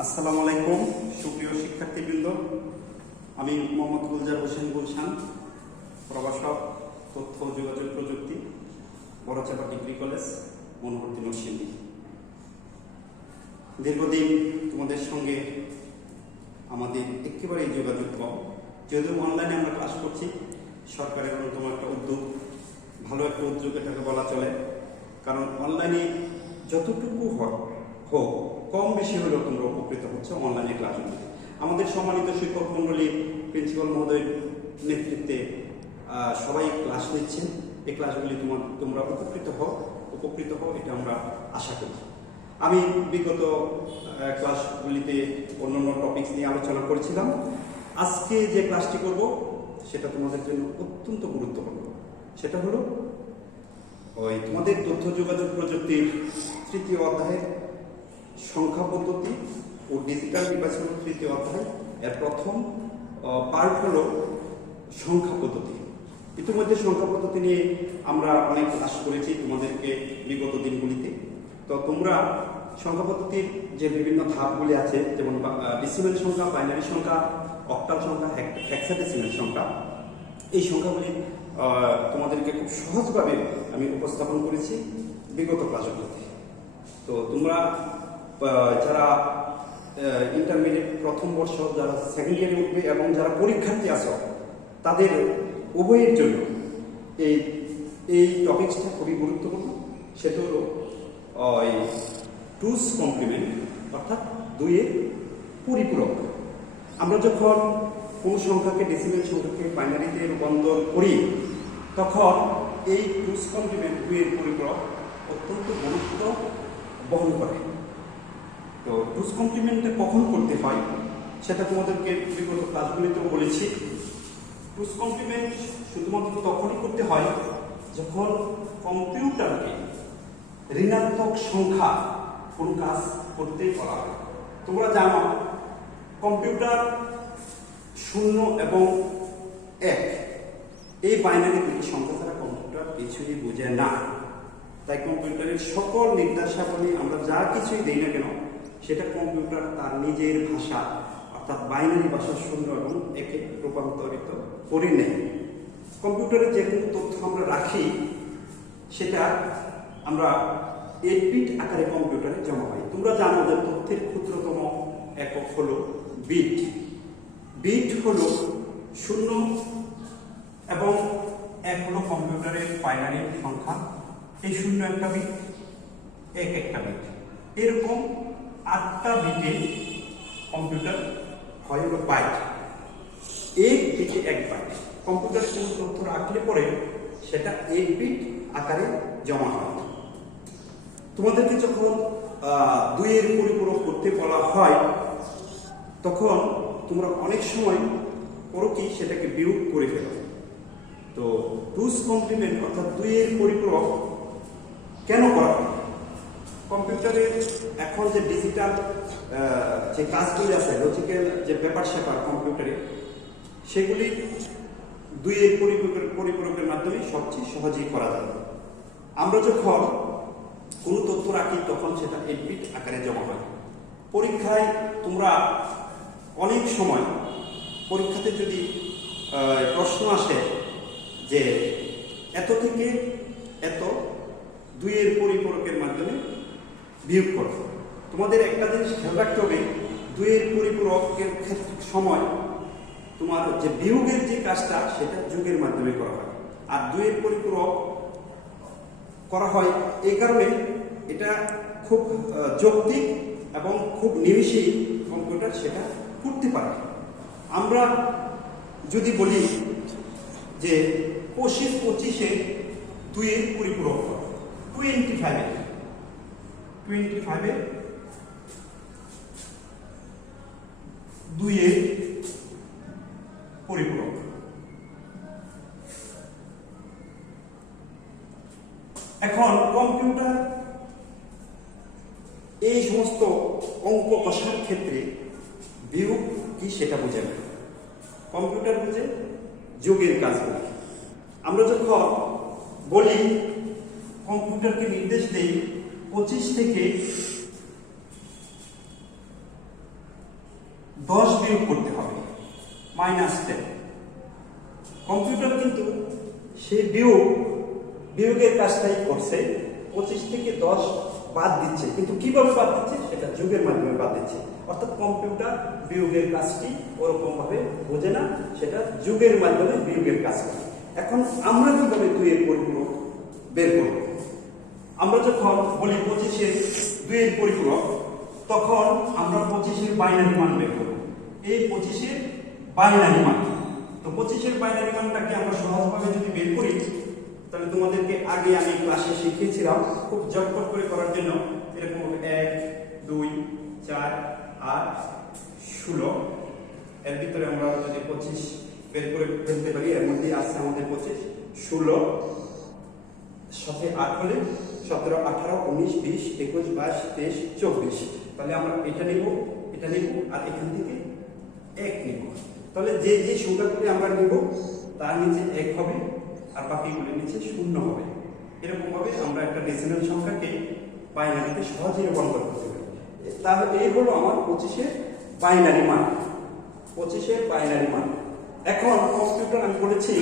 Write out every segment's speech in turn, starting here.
আসসালামু আলাইকুম সুপ্রিয় শিক্ষার্থীবৃন্দ, আমি মোহাম্মদ গুলজার হোসেন গুলশান, প্রভাষক তথ্য ও যোগাযোগ প্রযুক্তি, বড়চাপা ডিগ্রি কলেজ, মনোহরদী নরসিংদী। দীর্ঘদিন তোমাদের সঙ্গে আমাদের একেবারেই যোগাযোগ কম, যেহেতু অনলাইনে আমরা ক্লাস করছি। সরকারের অন্যতম একটা উদ্যোগ, ভালো একটা উদ্যোগ এটাকে বলা চলে, কারণ অনলাইনে যতটুকু হোক কম বেশি হলেও তোমরা উপকৃত হচ্ছে অনলাইনে ক্লাসগুলিতে। আমাদের সম্মানিত শিক্ষক মণ্ডলী, প্রিন্সিপাল মহোদয়ের নেতৃত্বে সবাই ক্লাস নিচ্ছেন। এই ক্লাসগুলি তোমরা উপকৃত হও এটা আমরা আশা করি। আমি বিগত ক্লাসগুলিতে অন্যান্য টপিকস নিয়ে আলোচনা করেছিলাম। আজকে যে ক্লাসটি করব সেটা তোমাদের জন্য অত্যন্ত গুরুত্বপূর্ণ। সেটা হলো তোমাদের তথ্য যোগাযোগ প্রযুক্তির তৃতীয় অধ্যায়ের সংখ্যা পদ্ধতি ও ডিজিটাল ডিভাইস হল তৃতীয় অধ্যায়। এর প্রথম পার্ট হলো সংখ্যা পদ্ধতি। ইতিমধ্যে সংখ্যা পদ্ধতি নিয়ে আমরা অনেক ক্লাস করেছি তোমাদেরকে বিগত দিনগুলিতে। তো তোমরা সংখ্যা পদ্ধতির যে বিভিন্ন ধাপগুলি আছে, যেমন ডেসিমেল সংখ্যা, বাইনারি সংখ্যা, অক্টাল সংখ্যা, হেক্সাডেসিমেল সংখ্যা, এই সংখ্যাগুলি তোমাদেরকে খুব সহজভাবে আমি উপস্থাপন করেছি বিগত ক্লাসগুলিতে। তো তোমরা যারা ইন্টারমিডিয়েট প্রথম বর্ষ, যারা সেকেন্ড ইয়ারে উঠবে এবং যারা পরীক্ষার্থী আছো, তাদের উভয়ের জন্য এই টপিকসটা খুবই গুরুত্বপূর্ণ। সেটা হলো টুস কমপ্লিমেন্ট, অর্থাৎ দুইয়ের পরিপূরক। আমরা যখন কোনো সংখ্যাকে, ডেসিমেল সংখ্যাকে বাইনারিতে রূপান্তর করি, তখন এই টুস কমপ্লিমেন্ট, দুইয়ের পরিপূরক অত্যন্ত গুরুত্ব বহন করে। তো টুস কমপ্লিমেন্টটা কখন করতে হয় সেটা তোমাদেরকে বিগত ক্লাসগুলিতেও বলেছি। টুস কমপ্লিমেন্ট শুধুমাত্র তখনই করতে হয় যখন কম্পিউটারকে ঋণাত্মক সংখ্যা কোনো কাজ করতে বলা হয়। তোমরা জানো কম্পিউটার 0 এবং 1 এই বাইনারি দুটি সংখ্যা ছাড়া কম্পিউটার কিছুই বোঝে না। তাই কম্পিউটারের সকল নির্দেশাবলী আমরা যা কিছুই দিই না কেন, সেটা কম্পিউটার তার নিজের ভাষা, অর্থাৎ বাইনারি ভাষা 0 এবং 1-এ রূপান্তরিত করে নেয়। কম্পিউটারে যে কোনো তথ্য আমরা রাখি, সেটা আমরা 8 বিট আকারে কম্পিউটারে জমা হয়। তোমরা জানো যে তথ্যের ক্ষুদ্রতম একক হলো বিট। বিট হলো 0 এবং 1 হলো কম্পিউটারের বাইনারি সংখ্যা। এই 0 একটা বিট, 1 একটা বিট, এরকম 8টা বিটে কম্পিউটার হয় হলো বাইট। 1 বিটে 1 বাইট। কম্পিউটারে কোনো তথ্য রাখলে পরে সেটা 8 বিট আকারে জমা হয়। তোমাদেরকে যখন 2-এর পরিপূরক করতে বলা হয়, তখন তোমরা অনেক সময় করো কি, সেটাকে বিয়োগ করে ফেলো। তো টুস কমপ্লিমেন্ট অর্থাৎ 2-এর পরিপূরক কেন করা হয়? কম্পিউটারের এখন যে ডিজিটাল যে কাজগুলি আছে, লজিক্যাল যে ব্যাপার স্যাপার কম্পিউটারে, সেগুলি 2-এর পরিপূরকের মাধ্যমে সবচেয়ে সহজেই করা যায়। আমরা যখন কোনো তথ্য রাখি তখন সেটা 8 বিট আকারে জমা হয়। পরীক্ষায় তোমরা অনেক সময় পরীক্ষাতে যদি প্রশ্ন আসে যে এত থেকে এত 2-এর পরিপূরকের মাধ্যমে বিয়োগ করো, তোমাদের একটা জিনিস খেয়াল রাখতে হবে, 2-এর পরিপূরকের সময় তোমার যে বিয়োগের যে কাজটা সেটা যোগের মাধ্যমে করা হয়। আর 2-এর পরিপূরক করা হয় এই কারণে এটা খুব যৌক্তিক এবং খুব নিমিষেই কম্পিউটার সেটা করতে পারে। আমরা যদি বলি যে 25-25-এ 2-এর পরিপূরক, 25-এ 2-এর পরিপূরক। এখন কম্পিউটার এই সমস্ত অঙ্ক কষার ক্ষেত্রে বিয়োগ কি সেটা বোঝে না। কম্পিউটার বোঝে যোগের কাজগুলি। আমরা যখন বলি, কম্পিউটারকে নির্দেশ দেই 25 থেকে 10 বিয়োগ করতে হবে, -10। কম্পিউটার কিন্তু সেই বিয়োগের কাজটাই করছে, 25 থেকে 10 বাদ দিচ্ছে, কিন্তু কিভাবে বাদ দিচ্ছে সেটা যোগের মাধ্যমে বাদ দিচ্ছে। অর্থাৎ কম্পিউটার বিয়োগের কাজটি ওরকম ভাবে বোঝে না, সেটা যোগের মাধ্যমে বিয়োগের কাজ করে। এখন আমরা কিভাবে 2 এর পরিপূরক বের করব? আমরা যখন বলি 25-এর 2 এর পরিপূরক, তখন আমরা 25-এর বাইনারি মান বের করব। এই 25-এর বাইনারি মান, তো 25-এর বাইনারি মানটাকে আমরা সহজভাবে যদি বের করি, তাহলে তোমাদেরকে আগে আমি ক্লাসে শিখিয়েছিলাম, খুব ঝটপট করে করার জন্য এরকম 1 2 4 8 16। এর ভিতরে আমরা যদি 25 বের করে ফেলতে পারি, এর মধ্যে আছে আমাদের 25 16 সাথে 8 হলে 17 18 19 20 21 22 23 24। তাহলে আমরা এটা নিব, এটা নিব, আর এখান থেকে 1 নিব। তাহলে যে যে সংখ্যাগুলি আমরা নিব তার নিচে 1 হবে, আর বাকিগুলির নিচে 0 হবে। এরকম ভাবে আমরা একটা ডেসিমাল সংখ্যাকে বাইনারিতে সহজেই রূপান্তর করতে পারি। তাহলে এই হলো আমার 25-এর বাইনারি মান, 25-এর বাইনারি মান। এখন কম্পিউটার আমি বলেছি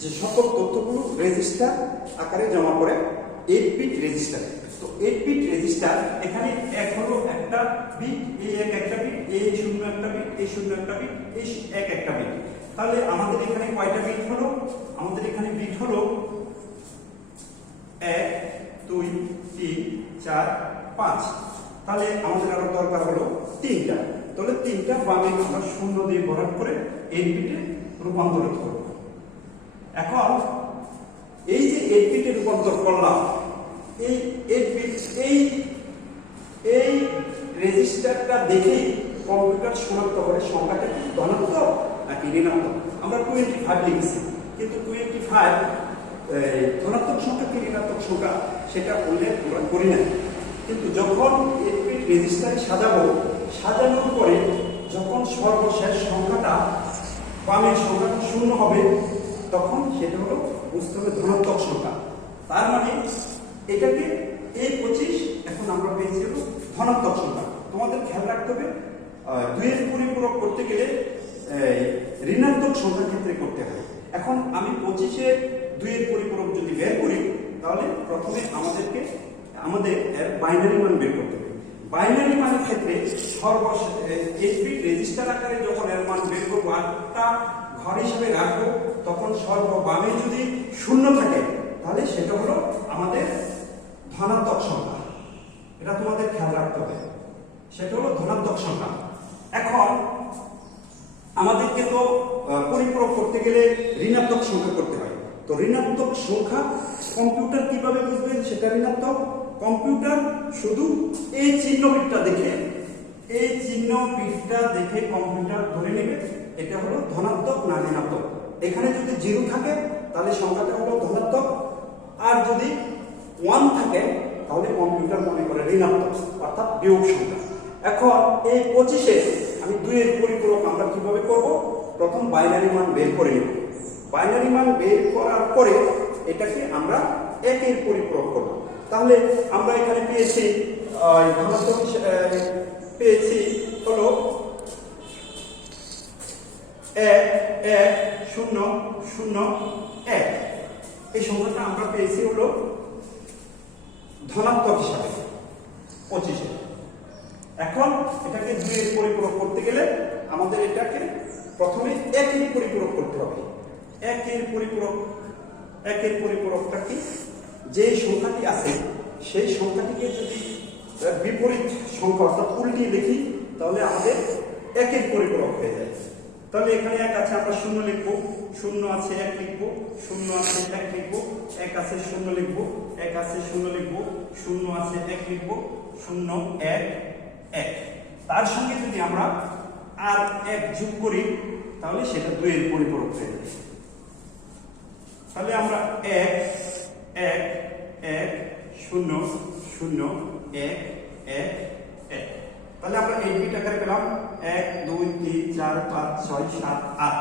যে সকল তথ্যগুলো রেজিস্টার আকারে জমা করে 8 বিট রেজিস্টারে। তো 8 বিট রেজিস্টার, এখানে 1 হলো একটা বিট, এই 1 একটা বিট, এই 0 একটা বিট, এই 0 একটা বিট, এই 1 একটা বিট। তাহলে আমাদের এখানে কয়টা বিট হলো? আমাদের এখানে বিট হলো 1 2 3 4 5। তাহলে আমাদের আরো দরকার হলো 3টা। তাহলে 3টা বামে আমরা 0 দিয়ে ভরাট করে 8 বিটে রূপান্তরিত করব। এখন এই যে 8 বিটে রূপান্তর করলাম, এই 8 বিট এই রেজিস্টারটা দেখেই কম্পিউটার শনাক্ত করে সংখ্যাটা কি ধনাত্মক নাকি ঋণাত্মক। আমরা 25 লিখেছি, কিন্তু 25 ধনাত্মক সংখ্যা কি ঋণাত্মক সংখ্যা সেটা উল্লেখ আমরা করি না। কিন্তু যখন 8 বিট রেজিস্টারে সাজাবো, সাজানোর পরে যখন সর্বশেষ সংখ্যাটা বামের সংখ্যাটা 0 হবে, তখন সেটা হলো বুঝতে হবে ধনাত্মক সংখ্যা। তার মানে এটাকে এই 25 এখন আমরা পেয়েছি হলো ধনাত্মক সংখ্যা। তোমাদের খেয়াল রাখতে হবে 2 এর পরিপূরক করতে গেলে ঋণাত্মক সংখ্যার ক্ষেত্রে করতে হয়। এখন আমি 25-এর 2 এর পরিপূরক যদি বের করি, তাহলে প্রথমে আমাদের এর বাইনারি মান বের করতে হবে। বাইনারি মানের ক্ষেত্রে সর্বশেষ 8 বিট রেজিস্টার আকারে যখন এর মান বের করবো, 8টা ঘর হিসেবে রাখবো, তখন সর্ববামে যদি 0 থাকে তাহলে সেটা হলো আমাদের ধনাত্মক সংখ্যা। এটা তোমাদের খেয়াল রাখতে হবে, সেটা হলো ধনাত্মক সংখ্যা। এখন আমাদেরকে তো পরিপূরক করতে গেলে ঋণাত্মক সংখ্যা করতে হয়। তো ঋণাত্মক সংখ্যা কম্পিউটার কিভাবে বুঝবে সেটা ঋণাত্মক? কম্পিউটার শুধু এই চিহ্ন বিটটা দেখে, এই চিহ্ন বিটটা দেখে কম্পিউটার ধরে নেবে এটা হলো ধনাত্মক না ঋণাত্মক। এখানে যদি 0 থাকে তাহলে সংখ্যাটা হলো ধনাত্মক, আর যদি 1 থাকে তাহলে কম্পিউটার মনে করে ঋণাত্মক, অর্থাৎ বিয়োগ সংখ্যা। এখন এই 25-এ আমি 2 এর পরিপূরক আমরা কিভাবে করব? প্রথম বাইনারি মান বের করে নেব। বাইনারি মান বের করার পরে এটাকে আমরা 1 এর পরিপূরক করব। তাহলে আমরা এখানে পেয়েছি ধনাত্মক পেয়েছি হলো 1 1 0 0 1। এই সংখ্যাটা আমরা পেয়েছি হলো ধনাত্মক হিসাবে 25-এ। এখন এটাকে 2 এর পরিপূরক করতে গেলে আমাদের এটাকে প্রথমে 1 এর পরিপূরক করতে হবে। 1 এর পরিপূরকটা কি? যে সংখ্যাটি আছে সেই সংখ্যাটিকে যদি বিপরীত সংখ্যা অর্থাৎ উল্টিয়ে লিখি তাহলে আমাদের 1 এর পরিপূরক হয়ে যায়। তাহলে এখানে 1 আছে, আমরা 0 লিখবো, 0 আছে 1 লিখবো, 0 আছে 1 লিখবো, 1 আছে 0 লিখবো, 1 আছে 0 লিখবো, 0 আছে 1 লিখবো, 0 1 1। তার সঙ্গে যদি আমরা আর 1 যোগ করি তাহলে সেটা 2 এর পরিপূরক হয়ে যাবে। তাহলে আমরা 1 1 1 0 0 1 1 1। তাহলে আমরা 8 বিট আকারে পেলাম 1 2 3 4 5 6 7 8।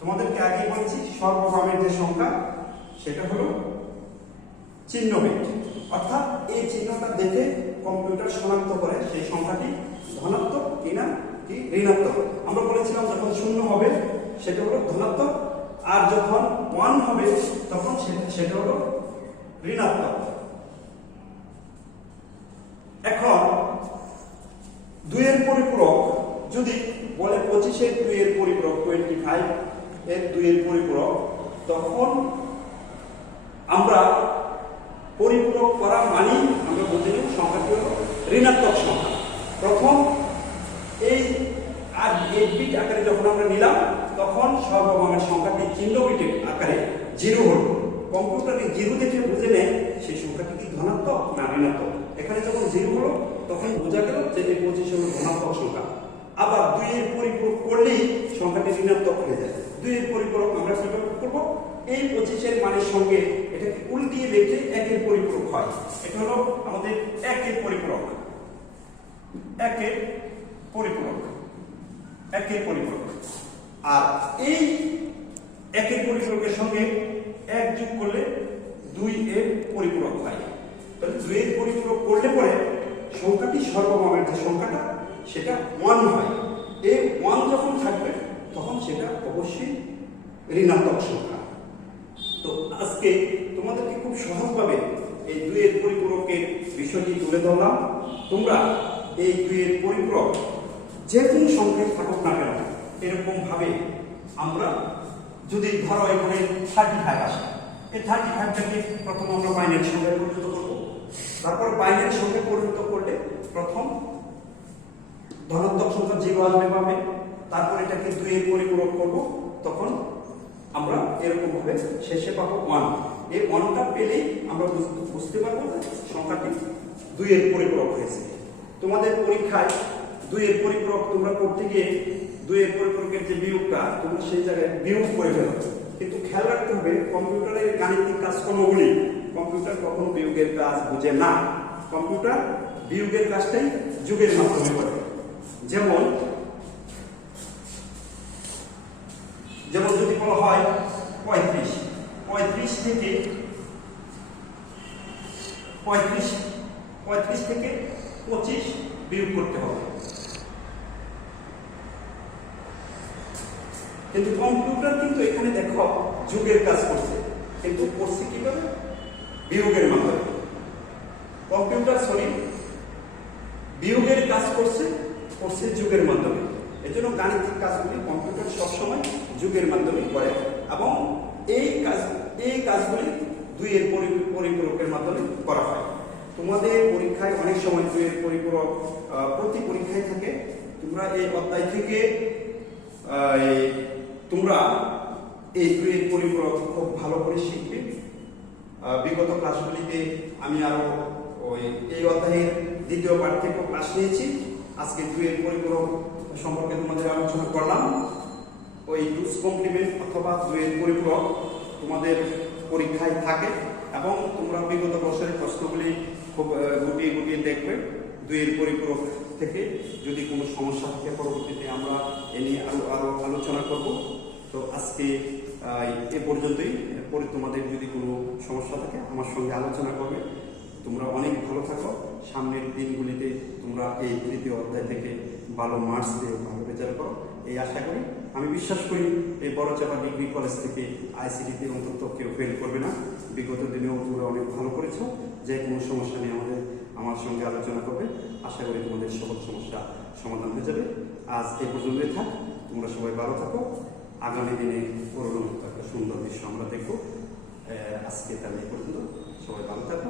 তোমাদেরকে আগে বলেছি সর্ববামের যে সংখ্যা সেটা হলো চিহ্ন বিট, অর্থাৎ এই চিহ্নটা দেখে কম্পিউটার শনাক্ত করে সেই সংখ্যাটি ধনাত্মক কিনা কি ঋণাত্মক। আমরা বলেছিলাম যখন 0 হবে সেটা হলো ধনাত্মক, আর যখন 1 হবে তখন সেটা হলো ঋণাত্মক। এখন 2 এর পরিপূরক যদি বলে 25 এর 2 এর পরিপূরক 25 এর 2 এর পরিপূরক, তখন আমরা পরিপূরক করা মানেই আমরা বুঝে নিই সংখ্যাটি হলো ঋণাত্মক সংখ্যা। প্রথম এই আর 8 বিট আকারে যখন আমরা নিলাম তখন সর্বমোট সংখ্যাটি চিহ্ন বিটের আকারে 0 হলো। কম্পিউটারে 0 দেখে বুঝে নেয় সেই সংখ্যাটি কি ধনাত্মক না ঋণাত্মক। এখানে যখন 0 হলো তখন বোঝা গেল যে এই 25 হলো ধনাত্মক সংখ্যা। আবার 2 এর পরিপূরক করলেই সংখ্যাটি ঋণাত্মক হয়ে যায়। 2 এর পরিপূরক আমরা কিভাবে করব? এই 25 এর মানের সঙ্গে এটাকে উল্টিয়ে লিখে 1 এর পরিপূরক হয়। এটা হলো আমাদের 1 এর পরিপূরক, 1 এর পরিপূরক, 1 এর পরিপূরক। আর এই 1 এর পরিপূরকের সঙ্গে 1 যোগ করলে 2 এর পরিপূরক হয়। তাহলে 2 এর পরিপূরক করলে পরে সংখ্যাটি সর্বমোট যে সংখ্যাটা সেটা 1 হয়। এই 1 যখন থাকবে তখন সেটা অবশ্যই ঋণাত্মক সংখ্যা। তো আজকে তোমাদেরকে খুব সহজভাবে এই 2 এর পরিপূরকের বিষয়টি তুলে ধরলাম। তোমরা এই 2 এর পরিপূরক যে কোনো সংখ্যায় থাকুক না কেন এরকম ভাবে আমরা যদি ধরো এখানে 35 আসে, এই 35টাকে প্রথম আমরা বাইনারি সংখ্যায় পরিণত করব। তারপর বাইনারি সংখ্যায় পরিণত করলে প্রথম ধনাত্মক সংখ্যা 0 আসবে পাবে, তারপর এটাকে 2 এর পরিপূরক করব, তখন আমরা এরকম ভাবে শেষে পাবো 1। এই 1টা পেলেই আমরা বুঝতে পারবো সংখ্যাটি 2 এর পরিপূরক হয়েছে। তোমাদের পরীক্ষায় 2 এর পরিপূরক তোমরা করতে গিয়ে 2 এর পরিপূরকের যে বিয়োগটা তোমরা সেই জায়গায় বিয়োগ করে ফেলো, কিন্তু খেয়াল রাখতে হবে কম্পিউটারের গাণিতিক কাজকর্মগুলি কম্পিউটার কখনো বিয়োগের কাজ বুঝে না। কম্পিউটার বিয়োগের কাজটাই যোগের মাধ্যমে করে। যেমন যদি বলা হয় 35 থেকে 25 বিয়োগ করতে হবে, কিন্তু কম্পিউটার কিন্তু এখানে দেখো যোগের কাজ করছে, কিন্তু করছে কিভাবে? বিয়োগের মাধ্যমে। কম্পিউটার বিয়োগের কাজ করছে যোগের মাধ্যমে। এজন্য গাণিতিক কাজগুলি কম্পিউটার সবসময় যোগের মাধ্যমে করে, এবং এই কাজগুলি 2 এর পরিপূরকের মাধ্যমে করা হয়। তোমাদের পরীক্ষায় অনেক সময় 2 এর পরিপূরক প্রতি পরীক্ষায় থাকে। তোমরা এই অধ্যায় থেকে তোমরা এই 2 এর পরিপূরক খুব ভালো করে শিখবে। বিগত ক্লাসগুলিতে আমি আরো এই অধ্যায়ের দ্বিতীয় পাঠ থেকে ক্লাস নিয়েছি। আজকে 2 এর পরিপূরক সম্পর্কে তোমাদের আলোচনা করলাম। ওই টুস কমপ্লিমেন্ট অথবা 2 এর পরিপূরক তোমাদের পরীক্ষায় থাকে, এবং তোমরা বিগত বছরের প্রশ্নগুলি খুব গুটিয়ে দেখবে। 2 এর পরিপূরক থেকে যদি কোনো সমস্যা থাকে পরবর্তীতে আমরা এ নিয়ে আরো আলোচনা করব। তো আজকে এ পর্যন্তই। এরপরে তোমাদের যদি কোনো সমস্যা থাকে আমার সঙ্গে আলোচনা করবে। তোমরা অনেক ভালো থাকো। সামনের দিনগুলিতে তোমরা এই 3য় অধ্যায় থেকে ভালো মার্কস দিয়ে ভালো রেজাল্ট করো এই আশা করি। আমি বিশ্বাস করি এই বড়চাপা ডিগ্রি কলেজ থেকে আইসিটিতে অন্তত কেউ ফেল করবে না। বিগত দিনেও তোমরা অনেক ভালো করেছো। যে কোনো সমস্যা নিয়ে আমার সঙ্গে আলোচনা করবে। আশা করি তোমাদের সকল সমস্যা সমাধান হয়ে যাবে। আজ এই পর্যন্তই থাক। তোমরা সবাই ভালো থাকো। আগামী দিনে করোনা একটা সুন্দর দৃশ্য আমরা দেখবো। আজকে তাহলে এই পর্যন্ত। সবাই ভালো থাকো।